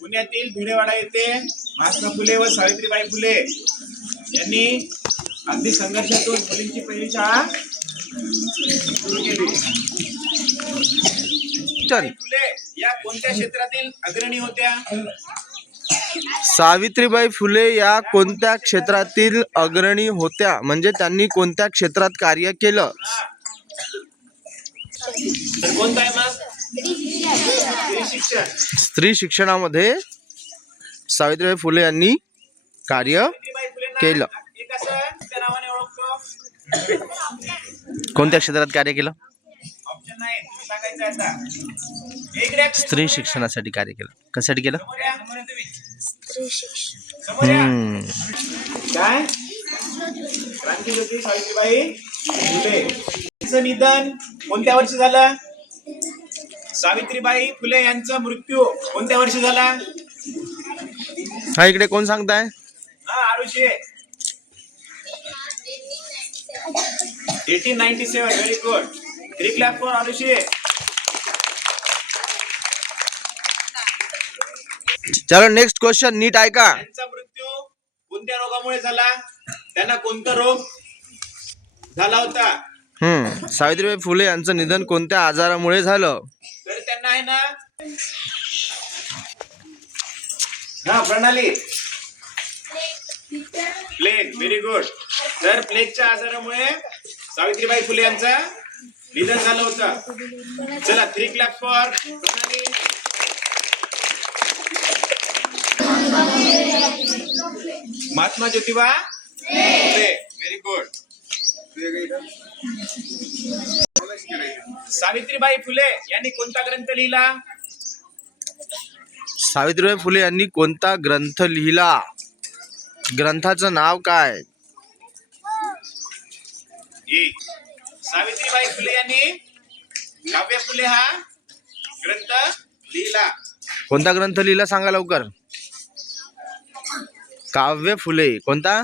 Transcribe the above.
पुण्यातील भिडेवाडा येथे महात्मा फुले व सावित्रीबाई फुले यांनी अगदी संघर्षातून मुलींची पहिली शाळा सुरू केली. फुले या कोणत्या क्षेत्रातील अग्रणी होत्या? सावित्रीबाई फुले या कोणत्या क्षेत्रातील अग्रणी होत्या, म्हणजे त्यांनी कोणत्या क्षेत्रात कार्य केलं? तर कोणता आहे मग? स्त्री शिक्षण. स्त्री शिक्षणामध्ये सावित्रीबाई फुले यांनी कार्य केलं. एक असं त्या नावाने ओळखतो. कोणत्या क्षेत्रात कार्य केलं? ऑप्शन नाही, तुम्ही सांगायचं आता. एक reaction स्त्री शिक्षणासाठी कार्य केलं. कशासाठी केलं? समोर या, समोर या. काय? क्रांतिज्योती सावित्रीबाई फुले यांचं निधन कोणत्या वर्षी झालं? सावित्रीबाई फुले यांचा मृत्यू कोणत्या वर्षी झाला? हा, इकडे कोण सांगताय? हा, Arushi. 1897. Very good. 3 clap for Arushi. चलो नेक्स्ट क्वेश्चन नीट ऐका. त्यांचा मृत्यू कोणत्या रोगामुळे झाला? त्यांना कोणता रोग झाला होता? सावित्रीबाई फुले यांचं निधन कोणत्या आजारामुळे झालं? तर त्यांना आहे ना, हा प्रणाली, प्लेग. Very good. तर प्लेगच्या आजारामुळे सावित्रीबाई फुले यांचं निधन झालं होतं. चला 3 clap for Pranali. Mahatma Jyotiba Phule. Very good. Savitribai Phule यांनी कोणता ग्रंथ लिहिला? सावित्रीबाई फुले यांनी कोणता ग्रंथ लिहिला? ग्रंथाचं नाव काय? सावित्रीबाई फुले यांनी काव्य फुले हा ग्रंथ लिहिला. कोणता ग्रंथ लिहिला सांगा लवकर. काव्य फुले कोणता?